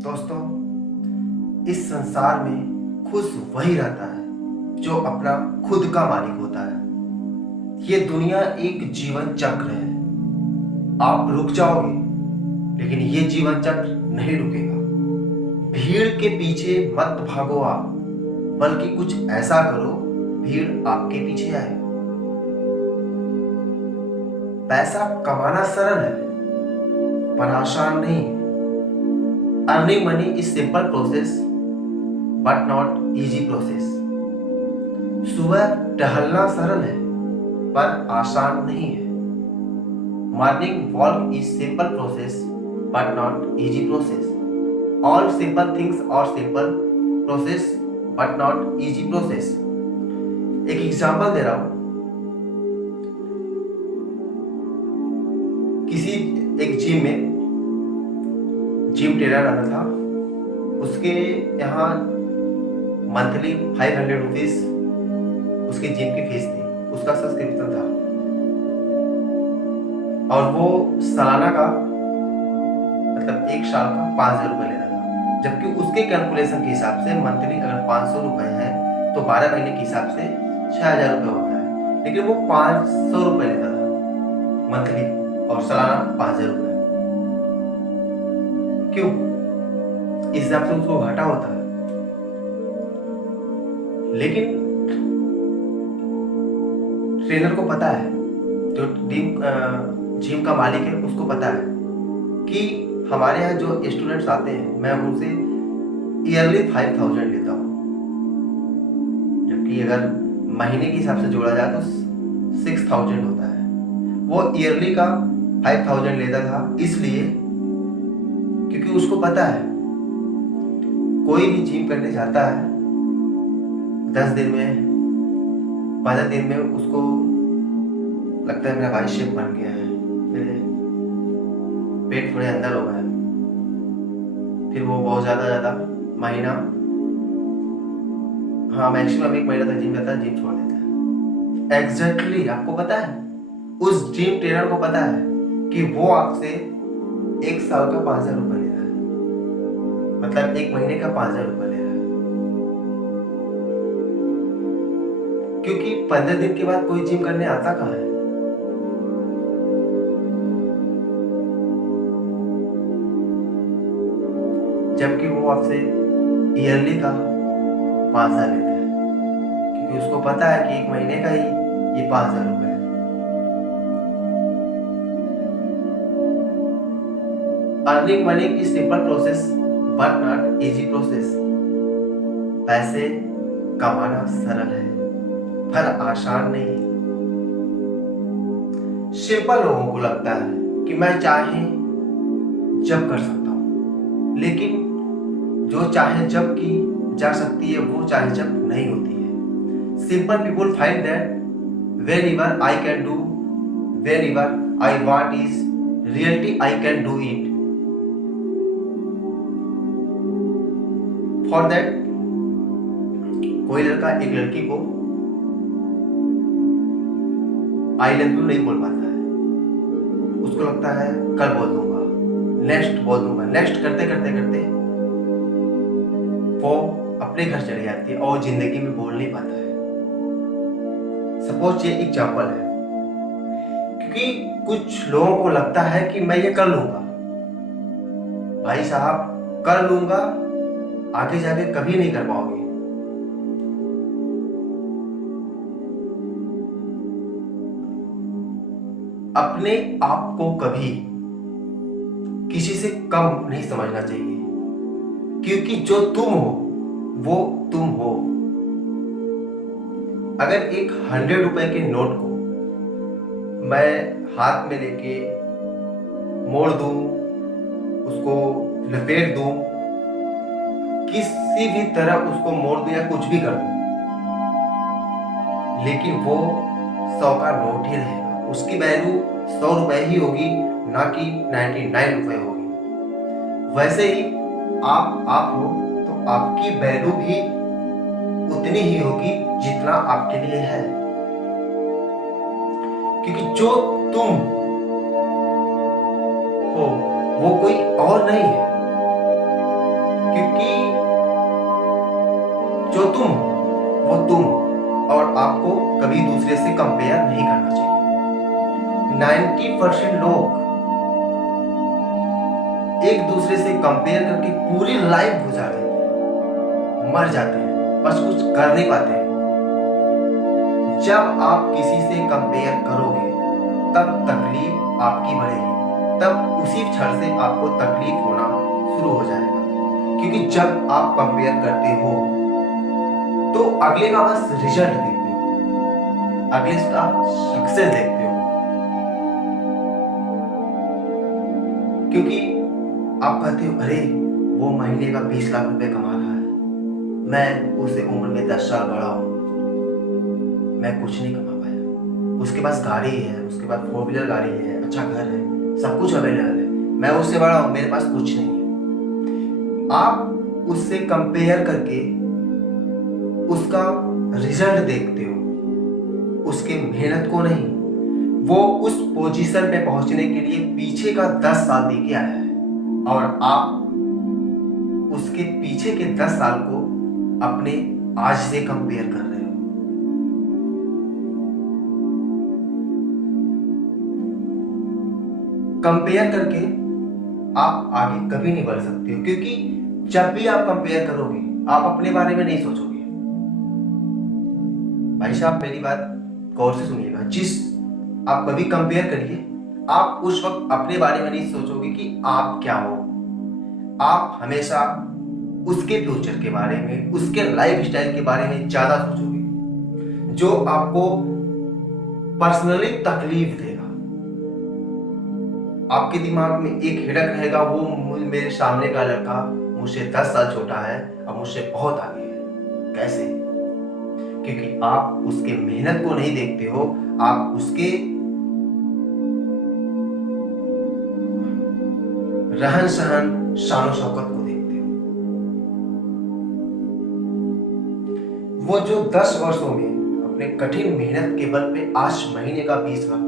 दोस्तों, इस संसार में खुश वही रहता है जो अपना खुद का मालिक होता है। ये दुनिया एक जीवन चक्र है। आप रुक जाओगे, लेकिन ये जीवन चक्र नहीं रुकेगा। भीड़ के पीछे मत भागो आप, बल्कि कुछ ऐसा करो भीड़ आपके पीछे आए। पैसा कमाना सरल है, पर आसान नहीं। Earning money is simple process but not easy process. सुबह टहलना सरल है, पर आसान नहीं है। Morning walk is simple process but not easy process. All simple things और simple process but not easy process. एक एग्जांपल दे रहा हूं। किसी एक जिम में जिम ट्रेनर आता था। उसके यहाँ मंथली 500 रुपीज उसकी जिम की फीस थी, उसका सब्सक्रिप्शन था। और वो सालाना का मतलब एक साल का 5,000 रुपये लेता था। जबकि उसके कैलकुलेशन के हिसाब से मंथली अगर 500 रुपये है तो 12 महीने के हिसाब से 6,000 रुपये होता है। लेकिन वो 500 रुपये लेता था मंथली और सालाना 5,000 रुपये। क्यों? इस हिसाब से उसको घाटा होता है। लेकिन ट्रेनर को पता है, जो जिम का मालिक है उसको पता है कि हमारे यहाँ जो स्टूडेंट्स आते हैं मैं उनसे ईयरली 5,000 लेता हूँ। जबकि अगर महीने के हिसाब से जोड़ा जाए तो 6,000 होता है। वो ईयरली का 5,000 लेता था, इसलिए क्योंकि उसको पता है कोई भी जिम करने जाता है 10 दिन में 15 दिन में उसको लगता है मेरा भाई शेप बन गया है, मेरे पेट थोड़े अंदर हो गए। फिर वो बहुत ज़्यादा महीना, हाँ मैक्सिमम 1 महीना तक जिम जाता है, जिम छोड़ देता है। एग्जैक्टली आपको पता है, उस जिम ट्रेनर को पता है कि वो आपसे एक साल का 5,000 रुपये ले रहा है, मतलब 1 महीने का 5,000 रुपये ले रहा है। क्योंकि 15 दिन के बाद कोई जिम करने आता कहाँ है। जबकि वो आपसे ईयरली का 5,000 लेता है, क्योंकि उसको पता है कि 1 महीने का ही ये 5,000 रुपये है। Earning money is simple process but not easy process. पैसे कमाना सरल है, पर आसान नहीं। सिंपल लोगों को लगता है कि मैं चाहे जब कर सकता हूं, लेकिन जो चाहे जब की जा सकती है वो चाहे जब नहीं होती है। Simple people find that whenever I can do, whenever I want is reality I can do it. For that, कोई लड़का एक लड़की को आई लव यू नहीं बोल पाता है। उसको लगता है कल बोल दूंगा, नेक्स्ट बोल दूंगा, नेक्स्ट करते करते करते वो अपने घर चली जाती है और जिंदगी में बोल नहीं पाता है। सपोज ये एग्जाम्पल है, क्योंकि कुछ लोगों को लगता है कि मैं ये कर लूंगा। भाई साहब, कर लूंगा आगे जाके कभी नहीं कर पाओगे। अपने आप को कभी किसी से कम नहीं समझना चाहिए, क्योंकि जो तुम हो वो तुम हो। अगर एक 100 रुपए के नोट को मैं हाथ में लेके मोड़ दूं, उसको लपेट दूं, किसी भी तरह उसको मोड़ दूं या कुछ भी कर दूं, लेकिन वो 100 का नोट ही रहेगा। उसकी वैल्यू 100 रुपए ही होगी, ना कि 99 रुपए होगी। वैसे ही आप हो तो आपकी वैल्यू भी उतनी ही होगी जितना आपके लिए है, क्योंकि जो तुम हो वो कोई और नहीं है। जो तुम हो वो तुम हो, और आपको कभी दूसरे से कंपेयर नहीं करना चाहिए। 90% लोग एक दूसरे से कंपेयर करके पूरी लाइफ गुजार देते हैं, मर जाते हैं, बस कुछ कर नहीं पाते हैं। जब आप किसी से कंपेयर करोगे तब तकलीफ आपकी बढ़ेगी, तब उसी क्षण से आपको तकलीफ होना शुरू हो जाएगा। क्योंकि जब आप कंपेयर करते हो तो अगले का बस रिजल्ट देखते हो, अगले का सक्सेस देखते हो। क्योंकि आप कहते हो अरे वो महीने का 20 लाख रुपए कमा रहा है, मैं उससे उम्र में 10 साल बड़ा हूं, मैं कुछ नहीं कमा पाया। उसके पास गाड़ी है, उसके पास 4 व्हीलर गाड़ी है, अच्छा घर है, सब कुछ अवेलेबल है, मैं उससे बड़ा हूं, मेरे पास कुछ नहीं है। आप उससे कंपेयर करके उसका रिजल्ट देखते हो, उसके मेहनत को नहीं। वो उस पोजीशन पे पहुंचने के लिए पीछे का 10 साल दे के आया है, और आप उसके पीछे के 10 साल को अपने आज से कंपेयर कर रहे हो। कंपेयर करके आप आगे कभी नहीं बढ़ सकते हो, क्योंकि जब भी आप कंपेयर करोगे आप अपने बारे में नहीं सोचोगे। भाई साहब मेरी बात गौर से सुनिएगा, जिस आप कभी कंपेयर करिए, आप उस वक्त अपने बारे में नहीं सोचोगे कि आप क्या हो। आप हमेशा उसके फ्यूचर के बारे में, उसके लाइफ स्टाइल के बारे में ज्यादा सोचोगे, जो आपको पर्सनली तकलीफ देगा। आपके दिमाग में एक हिड़क रहेगा, वो मेरे सामने का लड़का मुझसे 10 साल छोटा है और मुझसे बहुत आगे है। कैसे? क्योंकि आप उसके मेहनत को नहीं देखते हो, आप उसके रहन सहन, शान शौकत को देखते हो। वो जो 10 वर्षों में अपने कठिन मेहनत के बल पे आज महीने का 20 लाख